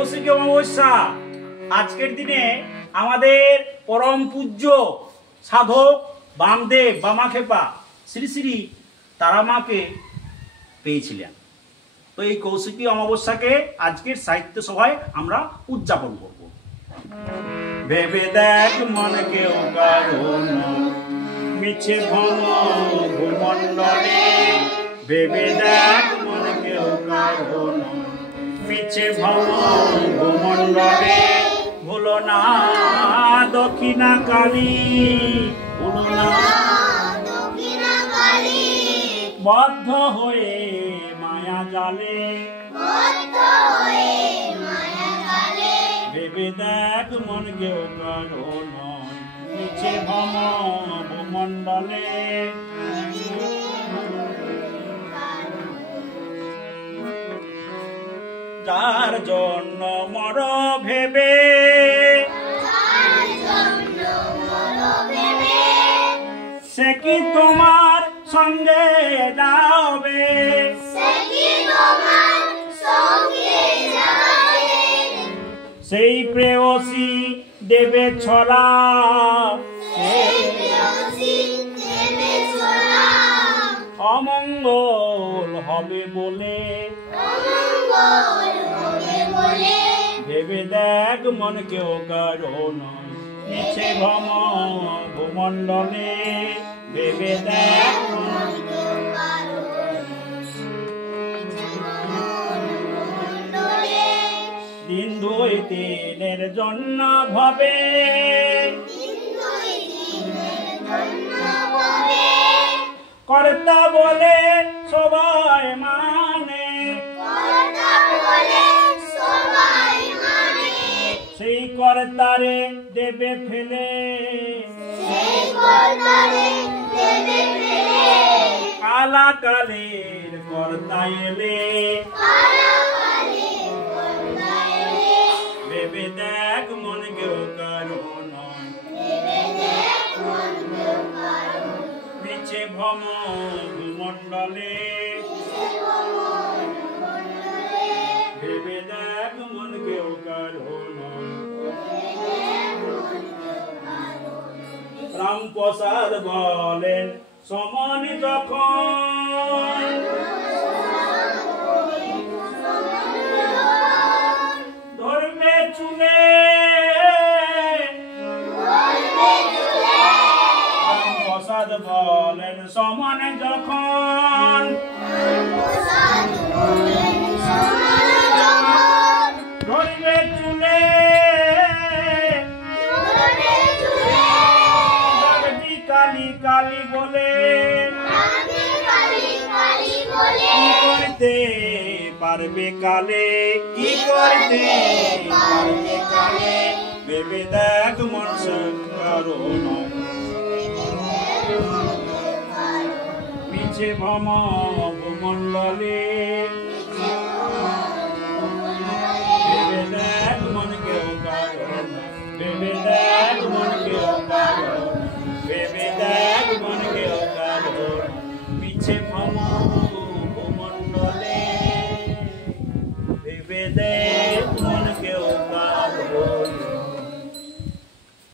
অমাবস্যা আজকের দিনে আমাদের পরম পূজ্য সাধক বামদেব বামাখেপা শ্রী শ্রী তারামাকে পেয়েছিলেন। তো এই কৌশিকী অমাবস্যাকে আজকের সাহিত্য সভায় আমরা উদযাপন করব। ভেবে দেখ মনে কেউ কারণ মিছে ভূমণ্ডলে, ভেবে দেখ মনে কেউ কারণ মিছে ভূমণ্ডলে, ভুলো না দক্ষিণা কালী, ভুলো না বদ্ধ হয়ে মায়া জালে, ভেবে দেখ মন কেউ কারণ মিছে ভূমণ্ডলে। যার জন্য মর ভেবে, সে কি তোমার সঙ্গে যাবে, সেই প্রেয়সী দেবে ছড়া, অমঙ্গল হবে বলে, ভেবে দেখ মন কেউ কারণ মিছে ভূমণ্ডলে, ভেবে দেখ দিন দুই দিনের জন্য ভাবে, কর্তা বলে সবাই মানে, সেই কর্তারে দেবে ফেলে, কালাকালের কর্তা এলে, ভেবে দেখ মন কেউ কারণ মিছে ভূমণ্ডলে, ভেবে দেখ মন কেউ কারণ। রামপ্রসাদ বলেন সমান যখন, ধরবে চুলে, রামপ্রসাদ বলেন সমান যখন, ধরবে চুলে, কালী কালী বলে, কি করতে পারবে কালে, কি করতে পারবে কালে, ভেবে দেখ মন কারণ মিছে ভূমণ্ডলে, ভেবে দেখ মন কেউ কারণ, ভেবে দেখ